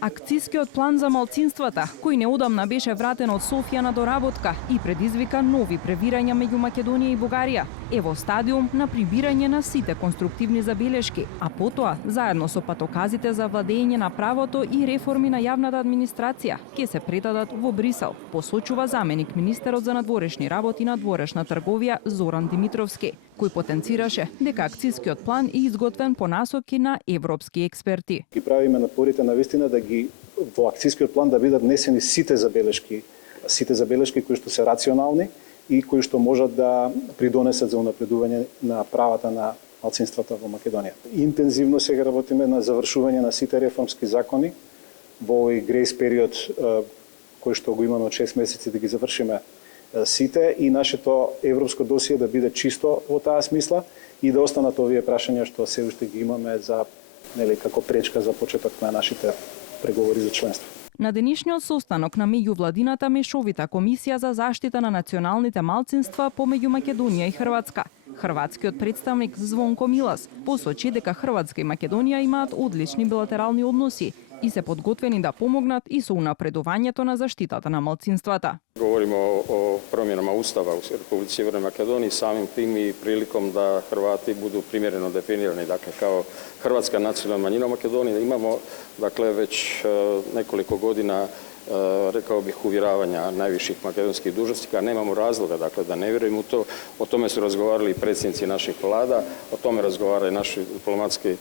Акцискиот план за малцинствата, кој неодамна беше вратен од Софија на доработка и предизвика нови превирања меѓу Македонија и Бугарија, е во стадиум на прибирање на сите конструктивни забелешки, а потоа, заедно со патоказите за владење на правото и реформи на јавната администрација, ќе се предадат во Брисел, посочува заменик министерот за надворешни работи и надворешна трговија Зоран Димитровски, кој потенцираше дека акцискиот план е изготвен по насоки на европски експерти. Ги правиме напорите навистина да ги во акцискиот план да бидат внесени сите забелешки кои што се рационални и кои што можат да придонесат за унапредување на правата на малцинствата во Македонија. Интензивно сега работиме на завршување на сите реформски закони во овој грейс период кој што го имаме од 6 месеци да ги завршиме сите и нашето европско досие да биде чисто во таа смисла и да останат овие прашања што се уште ги имаме за како пречка за почеток на нашите преговори за членство. На денешниот состанок на меѓувладината мешовита комисија за заштита на националните малцинства помеѓу Македонија и Хрватска, хрватскиот представник Звонко Милас посочи дека Хрватска и Македонија имаат одлични билатерални односи и се подготвени да помогнат и со унапредувањето на заштитата на малцинствата. Говоримо о промjenama Ustava u Republici Sjevernoj Makedoniji, samim tim i prilikom da Hrvati budu primjereno definirani, dakle kao hrvatska nacionalna manjina u Makedoniji. Imamo dakle već nekoliko godina rekao bih uvjeravanja najviših makedonskih dužnosnika, nemamo razloga dakle da ne vjerujemo u to. O tome su razgovarali i predsjednici naših vlada, o tome razgovara i naši diplomatski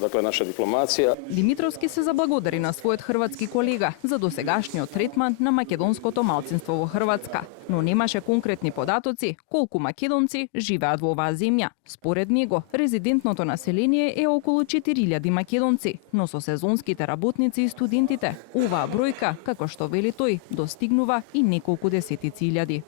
dakle naša diplomacija. Димитровски се заблагодари на својот хрватски колега за досегашниот третман на македонското малцинство во Хрватска, но немаше конкретни податоци колку македонци живеат во оваа земја. Според него, резидентното население е околу 4000 македонци, но со сезонските работници и студентите, оваа бројка, како што вели тој, достигнува и неколку десетици илјади.